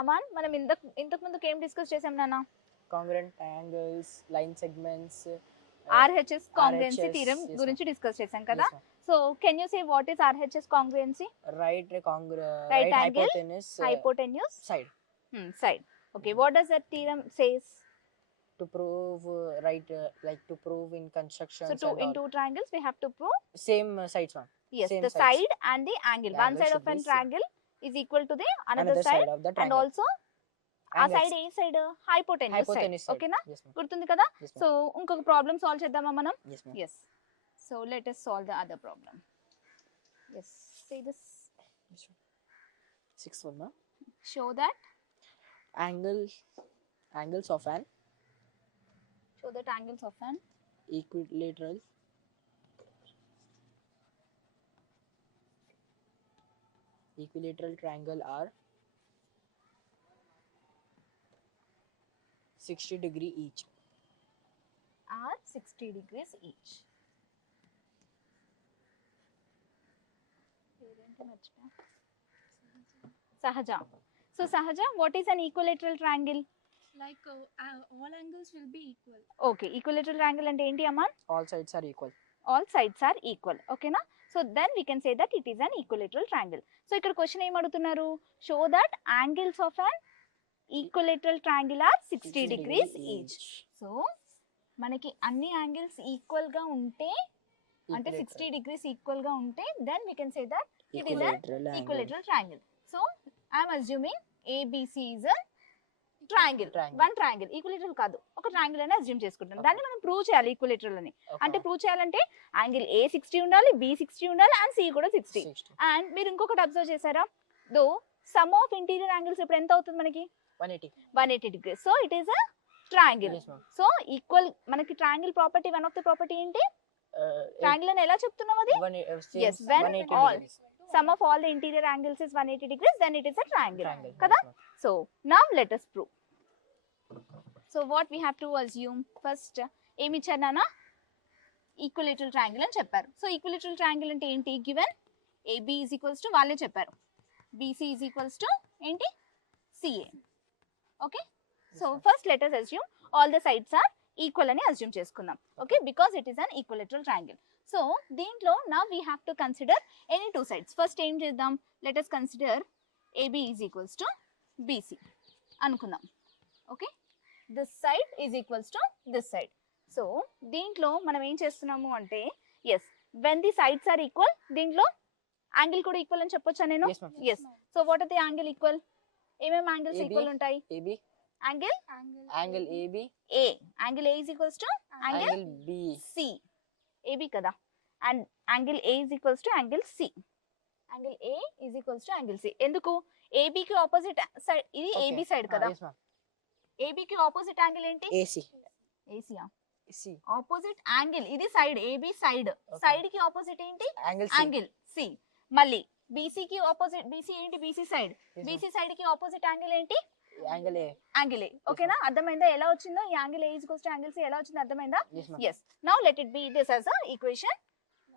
అమాన్ మనం ఇంతకు ముందుకు ఏం డిస్కస్ చేసాం నాన్న? Congruent triangles, line segments, RHS కాంగ్రుయెన్సీ RHS, థీరం yes, గురించి డిస్కస్ చేసాం yes, కదా. ma'am. So can you say what is RHS కాంగ్రుయెన్సీ? Right Right angle, hypotenuse hypotenuse side. side. Okay, what does that theorem says? To prove to prove in construction. So in two triangles we have to prove Same sides, ma'am. yes Same the sides. side and the angle. The One angle side should of an be same. triangle is equal to the another Another side side of the and triangle. also ఆ And side A side hypotenuse side. hypotenuse side. ఓకేనా? Yes, ma'am. గుర్తుంది కదా? Yes, ma'am. So ఇంకొక problem solve చేద్దామా మనం? Yes, ma'am. yes so let us solve the other problem. yes say this. Yes, ma'am. Sixth one, ma'am. show that Angles of an angles of an equilateral triangle are 60 degree each. are 60 degrees each. Sahaja. So Sahaja, what is an equilateral triangle? Like all angles will be equal. Okay, equilateral triangle అంటే ఏంటి Aman? All sides are equal. All sides are equal. ఓకేనా? So then we can say that it is an equilateral triangle. సో ఇక్కడ question ఏం అడుగుతున్నారు? Show that angles of an equilateral triangle are 60 degrees each. సో మనకి అన్ని యాంగిల్స్ ఈక్వల్ గా ఉంటే అంటే 60 degrees ఈక్వల్ గా ఉంటే then we can say that it is an equilateral triangle. So I am assuming ABC is a triangle. One triangle. Equilateral కాదు, ఒక ట్రయాంగిల్ అని అజ్యూమ్ చేసుకుంటాం. దాన్ని మనం ప్రూవ్ చేయాలి ఈక్విలేటరల్ అని. అంటే ప్రూవ్ చేయాలంటే యాంగిల్ ఏ 60 ఉండాలి, బి 60 ఉండాలి అండ్ సి కూడా 60. అండ్ మీరు ఇంకొకటి అబ్జర్వ్ చేశారా? Though sum of interior angles ఇప్పుడు ఎంత అవుతుంది మనకి? 180 degrees. So it is a triangle. So equal మనకి triangle property, one of the property ఏంటి? ట్రయాంగిల్ అని ఎలా చెప్తున్నాం అది? yes when all sum of all the interior angles is 180 degrees then it is a triangle. Kada? So now let us prove. So what we have to assume first, ఏమి ఇచ్చారు నాన్న? Equilateral triangle అని చెప్పారు. So equilateral triangle అంటే ఏంటి? Given AB is equals to వాళ్ళే చెప్పారు, BC is equals to ఏంటి? CA. Okay, so first let us assume all the sides are equal అని అజ్యూమ్ చేసుకుందాం. Okay, because it is an equilateral triangle. So దీంట్లో నా we have to consider any two sides. First ఏం చేద్దాం? Let us consider AB is equals to BC అనుకుందాం. Okay, this side is equals to this side. So దీంట్లో మనం ఏం చేస్తున్నాము అంటే as when the sides are equal, దీంట్లో angle కూడా ఈక్వల్ అని చెప్పొచ్చా నేను? Yes. So what are the angle equal? ఏమేమి యాంగిల్స్ ఈక్వల్ ఉంటాయి? angle AB, A, angle A is equals to angle B, C, AB kada, and angle A is equals to angle C. Angle A is equals to angle C. ఎందుకు? AB కి opposite side ఇది AB side కదా. AB కి opposite angle ఏంటి? AC. AC ఆ? C. Opposite angle ఇది side, AB side. Side కి opposite ఏంటి? Angle C. మళ్ళీ BC కి ఆపోజిట్, BC ఏంటి? BC side. BC సైడ్ కి ఆపోజిట్ యాంగిల్ ఏంటి? Angle A. ఓకేనా? అర్థమైందా ఎలా వచ్చిందో? ఈ angle A is equals to angle C ఎలా వచ్చిందో అర్థమైందా? yes now let it be this as a equation.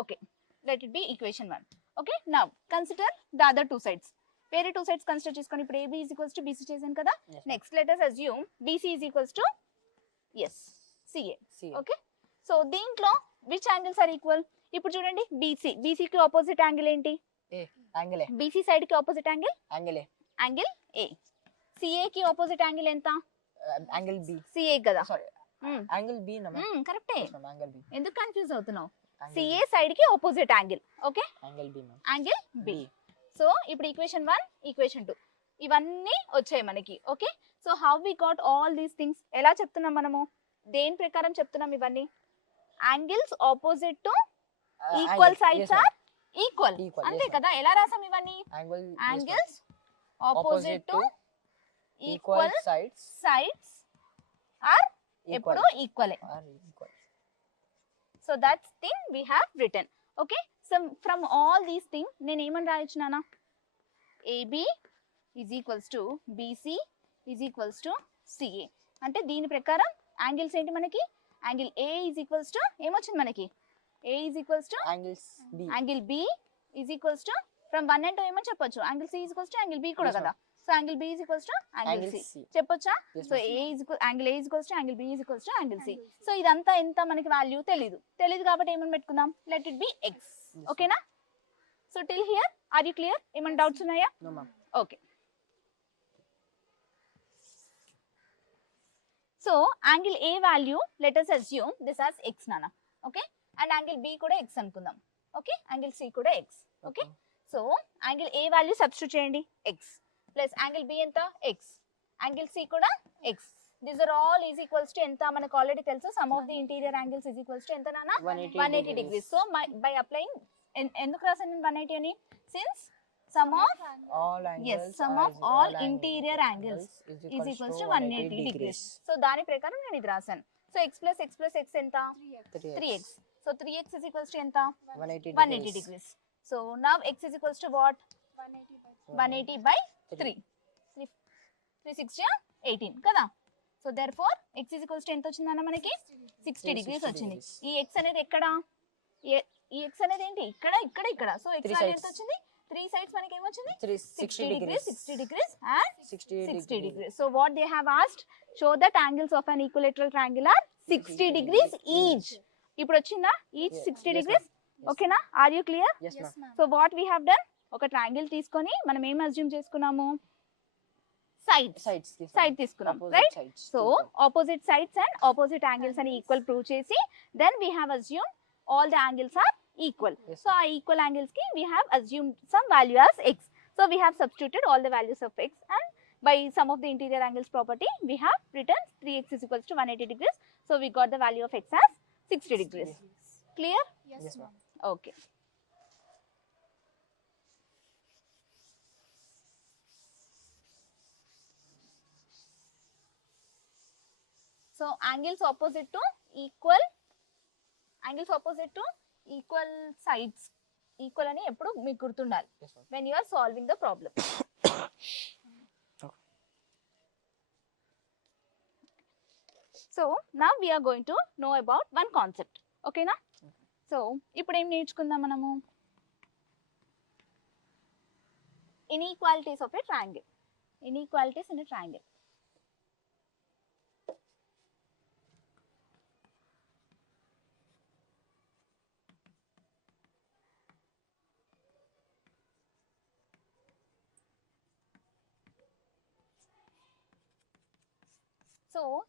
okay, let it be equation 1. okay, now consider the other two sides. వేరే టూ సైడ్స్ కన్సిడర్ చేసుకొని ఇప్పుడు AB is equals to BC చేసాను కదా. Next let us assume BC is equals to yes CA. Okay, so దీంట్లో which angles are equal? ఇప్పుడు చూడండి, BC కి opposite angle ఏంటి? BC సైడ్ కి ఆపోజిట్ యాంగిల్ A. CA కి ఆపోజిట్ యాంగిల్ ఎంత? Angle B. CA కదా. యాంగిల్ B నా మ్యామ్. కరెక్టే. Angle B. ఎందుకు కన్ఫ్యూజ్ అవుతున్నావు? CA సైడ్ కి opposite angle. Okay, angle B ma'am. Angle B. So ఇప్పుడు ఈక్వేషన్ 1, ఈక్వేషన్ 2 ఇవన్నీ వచ్చాయి మనకి. Okay, so how we got all these things? ఎలా చెప్తున్నాం మనము? దేని ప్రకారం చెప్తున్నాం ఇవన్నీ? Angles opposite to equal sides are equal. అంతే కదా. ఎలా రాసాం ఇవన్నీ? Angles opposite to equal sides are ఎప్పుడు ఈక్వలే. So that's thing we have written. Okay, so from all these thing నేను ఏమని రాయొచ్చు నాన్న? AB is equals to BC is equals to CA. అంటే దీని ప్రకారం యాంగిల్స్ ఏంటి మనకి? Angle A is equals to ఏమొచ్చింది మనకి? A is equals to angle B is equals to from 1 and 2 ఏమని చెప్పొచ్చు? Angle C is equals to angle B కూడా కదా. So angle B is equals to angle Angle C C. చెప్పొచ్చా? Yes, so ma'am. A is angle A is equals to angle B is equals to angle C. Angle C. So ఇదంతా ఎంత మనకి value తెలీదు కాబట్టి ఏమని పెట్టుకుందాం, let it be x. Yes, ఓకేనా? So till here are you clear? ఏమైనా doubts ఉన్నాయా? No, ma'am. Okay. So angle A value let us assume this as x నానా. ఓకే, అండ్ యాంగిల్ బి కూడా x అనుకుందాం. ఓకే, యాంగిల్ సి కూడా x. Okay, so angle A value substitute చేయండి x plus angle B ఎంత x, angle C కూడా x. These are all is equals to ఎంత మనకు already తెలుసు, sum of the interior angles is equals to ఎంత నానా? 180 degrees. So by applying ఎందుకు రాసాను 180 అని? Since sum of All angles sum of all interior angles is equals to 180 degrees. So దాని ప్రకారం నేను ఇది రాసాను. సో x plus x ఎంత? 3x. So 3x is equals to ఎంత? 180 degrees. So now x is equals to what? 180 by 3. 360 18 కదా. So therefore x is equals to ఎంత వచ్చిందన్న మనకి? 60 degrees వచ్చింది. ఈ x అనేది ఎక్కడ? ఈ x అనేది ఏంటి? ఇక్కడ. సో x వాల్యూ ఎంత వచ్చింది? 3 sides మనకి ఏమొచ్చింది? 60 degrees, 60 degrees and 60 degrees. So what they have asked, show that angles of an equilateral triangle are 60 degrees each. ఇప్పుడు వచ్చిందా? each 60 degrees. ఓకేనా? Are you clear? Yes, ma'am. So what we have done, ఒక triangle తీసుకొని మనం ఏం అజ్యూమ్ చేసుకున్నాము? Side తీసుకున్నాం, right? So opposite sides and opposite angles అని ఈక్వల్ ప్రూవ్ చేసి then we have assume all the angles are equal. Yes, So our equal angles ki we have assumed some value as x. So we have substituted all the values of x, and by sum of the interior angles property we have written 3x is equals to 180 degrees. So we got the value of x as 60 degrees. Clear? Yes, Yes, ma'am. Okay. So angles opposite to equal sides, equal అని ఎప్పుడు మీకు గుర్తుండాలి Yes, ma'am. when you are solving the problem. So now we are going to know about one concept. Okay na? So ఇప్పుడు ఏం నేర్చుకుందాం మనము? Inequalities of a triangle. Inequalities in a triangle.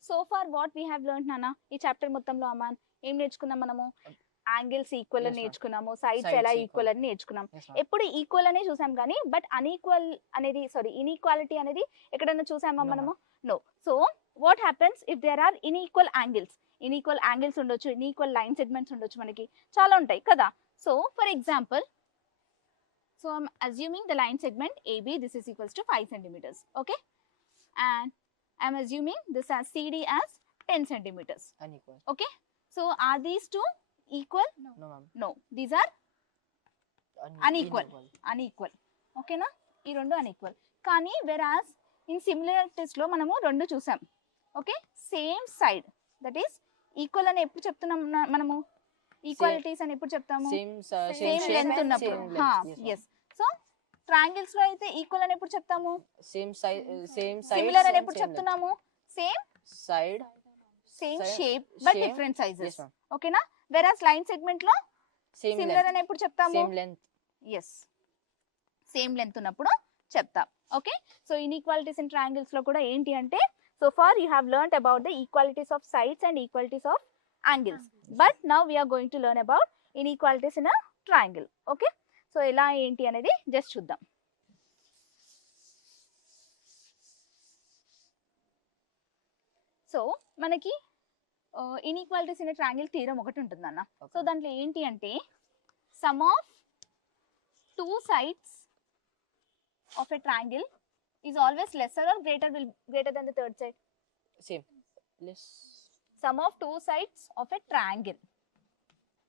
So far what we have learned నానా, ఈ చాప్టర్ మొత్తంలో అమ్మాన్ ఏం నేర్చుకున్నాం మనము? యాంగిల్స్ ఈక్వల్ అని Yes, ma'am. నేర్చుకున్నాము, సైడ్స్ Sides ఎలా equal. ఈక్వల్ అని నేర్చుకున్నాం. Yes, ma'am. ఎప్పుడు ఈక్వల్ అనే చూసాం కానీ బట్ అన్ఈక్వల్ అనేది ఇన్ఈక్వాలిటీ అనేది ఎక్కడైనా చూసామా No, మనము? No. So what happens if there are unequal angles ఉండొచ్చు, ఇన్ఈక్వల్ లైన్ సెగ్మెంట్స్ ఉండొచ్చు, మనకి చాలా ఉంటాయి కదా. So for example, so I'm assuming the line segment AB, this is equals to 5 centimeters. Okay, and I'm assuming this as CD as 10 centimeters. Unequal. Okay, so are these two equal? No, ma'am. No, these are unequal. Okay na? ఈ రెండు unequal. కానీ whereas in similarities లో మనము రెండు చూసాం. Okay, same side, that is equal అని ఎప్పుడు చెప్తున్నాం మనము? ఈక్వాలిటీస్ అని ఎప్పుడు చెప్తాము? సేమ్ లెంత్ ఉన్నప్పుడు. yes. సో ట్రయాంగిల్స్ లో అయితే ఈక్వల్ అని ఎప్పుడు చెప్తాము? సేమ్ సైడ్ సిమిలర్ అని ఎప్పుడు చెప్తున్నాము? Same side same Same shape but shape. Different sizes. Yes, ma'am. ఓకేనా? వెరాస్ లైన్ సెగ్మెంట్ లో సేమ్ సిమిలర్ అని ఎప్పుడు చెప్తాము? Same length. Yes, same length ఉన్నప్పుడు చెప్తాం. Okay, so inequalities in triangles లో కూడా ఏంటి అంటే, so far you have learned about the equalities of sides and equalities of angles, but now we're going to learn about inequalities in a triangle. Okay, సో ఎలా ఏంటి అనేది జస్ట్ చూద్దాం. సో మనకి ఇన్ఈక్వాలిటీస్ ఇన్ ట్రయాంగిల్ థీరం ఒకటి ఉంటుందన్న. సో దాంట్లో ఏంటి అంటే, sum of two sides of a triangle is always lesser or greater than the third side. Same less. Sum of two sides of a triangle.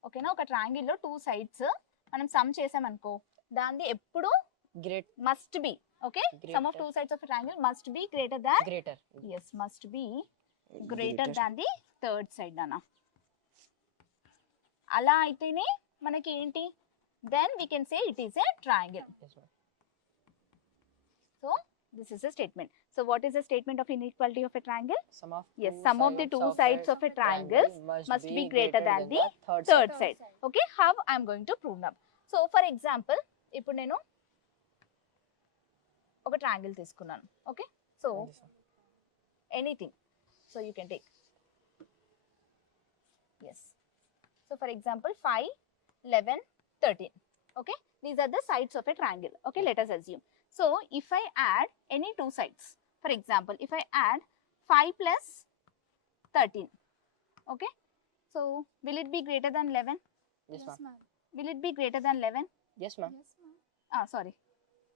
ఓకేనా? ఒక ట్రయాంగిల్ లో టూ సైడ్స్ మనం sum చేసామనుకో, దాన్ని ఎప్పుడు great must be. Okay, sum of two sides of a triangle must be greater than, greater. Yes, must be greater than the third side అన్న. అలా అయితేనే మనకి ఏంటి, then we can say it is a triangle. Yes, ma'am. So This is a statement. So what is the statement of inequality of a triangle? Sum of Yes, two sum of the sides two of sides a of a triangle must be greater than the third third side. side. Okay, how I am going to prove now. So for example, ఇప్పుడు నేను ఒక ట్రయాంగిల్ తీసుకున్నాను. Okay, so anything, so you can take. Yes, so for example 5, 11, 13. Okay, these are the sides of a triangle. Okay, let us assume. So if I add any two sides, for example if I add 5 plus 13, okay, so will it be greater than 11? Yes, ma'am. ma'am. Will it be greater than 11? Yes, ma'am. Yes, ma'am. Sorry,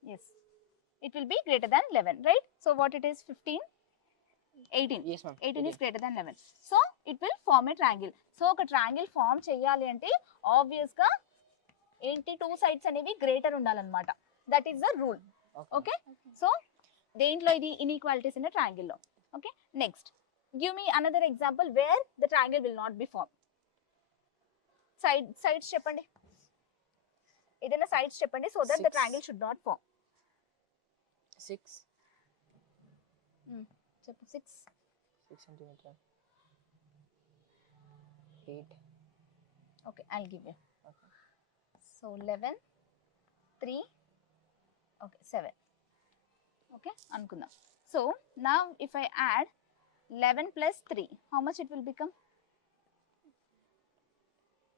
yes, it will be greater than 11, right? So what it is, 15, 18. Yes, ma'am. 18 is greater than 11. So it will form a triangle. So ఒక triangle form చేయాలి అంటే obvious గా ఏంటి, two sides అనేవి greater ఉండాలన్నమాట. That is the rule. Okay, so దేంట్లో ఇది inequalities in triangle లో. Okay, next give me another example where the triangle will not be form. Sides చెప్పండి, ఏదైనా సైడ్స్ చెప్పండి, so that the Six. Triangle should not form. 6 చెప్పు, 6. 6 centimeter. 8. Okay, I'll give you. Okay, so 11, 3, okay, 7. Okay, అనుకుందాం. So now if I add 11 plus 3, how much it will become?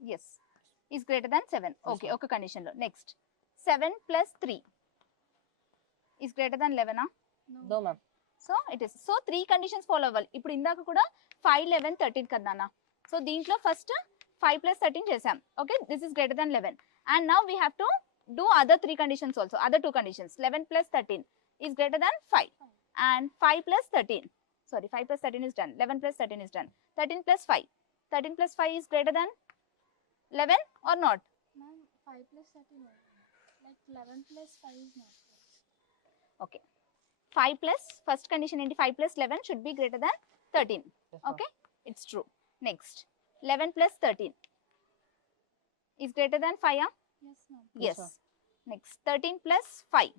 Yes, is greater than 7. Okay, ma'am. ఒక కండిషన్ లో. నెక్స్ట్ 7 plus 3 is greater than 11. No, ma'am. So it is, so 3 conditions follow అవ్వాలి. ఇప్పుడు ఇందాక కూడా 5, 11, 13 కదా. సో దీంట్లో ఫస్ట్ 5 plus 13 చేసాం. Okay, this is greater than 11 and now we have to do other 3 conditions also, other 2 కండిషన్స్. 11 plus 13 is greater than 5 and 5 plus 13, sorry, 5 plus 13 is done, 11 plus 13 is done, 13 plus 5, 13 plus 5 is greater than 11 or not? Ma'am, 5 plus 13. Like 11 plus 5 is not. Okay, 5 plus, first condition ఏంటి, 5 plus 11 should be greater than 13. Yes, ma'am. Okay, it's true. Next 11 plus 13 is greater than 5. Yes, ma'am. Yes. ma'am. Next 13 plus 5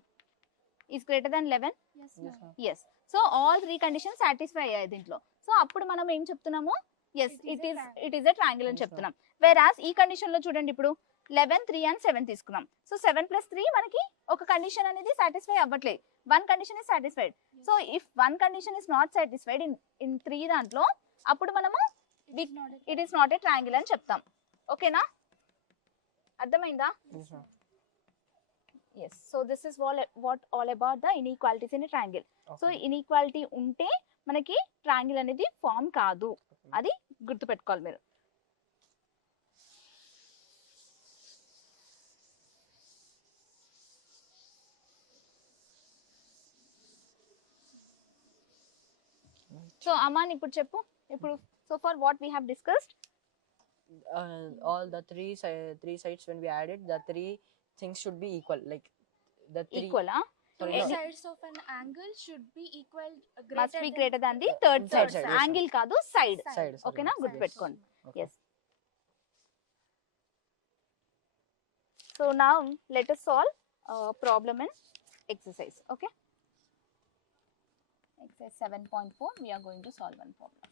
is greater than 11. Yes, Yes, ma'am. ma'am. Yes, so all 3 conditions satisfy అయ్యాయి దీంట్లో. సో అప్పుడు మనం ఏం చెప్తున్నాము, yes, It is a triangle. it is a triangle అని Yes, ma'am. చెప్తున్నాం. Whereas ఈ కండిషన్ లో చూడండి, ఇప్పుడు 11, 3 and 7 తీసుకున్నాం. సో 7 plus 3 మనకి ఒక కండిషన్ అనేది సాటిస్ఫై అవ్వట్లేదు, one condition is satisfied. So if one condition is not satisfied in 3 దాంట్లో, అప్పుడు మనము It is not a it is not a triangle అని చెప్తాం. ఓకేనా, అర్థమైందా? Yes, ma'am. Yes, so this is what all about the inequalities in triangle. So Okay. Inequality ఉంటే మనకి ట్రయాంగిల్ అనేది ఫామ్ కాదు, అది గుర్తుపెట్టుకోవాలి మీరు. సో అమాన్ ఇప్పుడు చెప్పు, ఇప్పుడు so far what we have discussed, All the three sides when we added, the 3 things should be equal. Like the 3. Equal Two Sorry, no. sides of an angle should be equal. Must be than- greater than the third Third side. side, yes, angle కాదు, side. Side. Side. sorry, ఓకేనా, ma'am. గుర్తుపెట్టుకోండి. Okay. Yes. So now let us solve problem in exercise. Okay, exercise 7.4, we are going to solve one problem.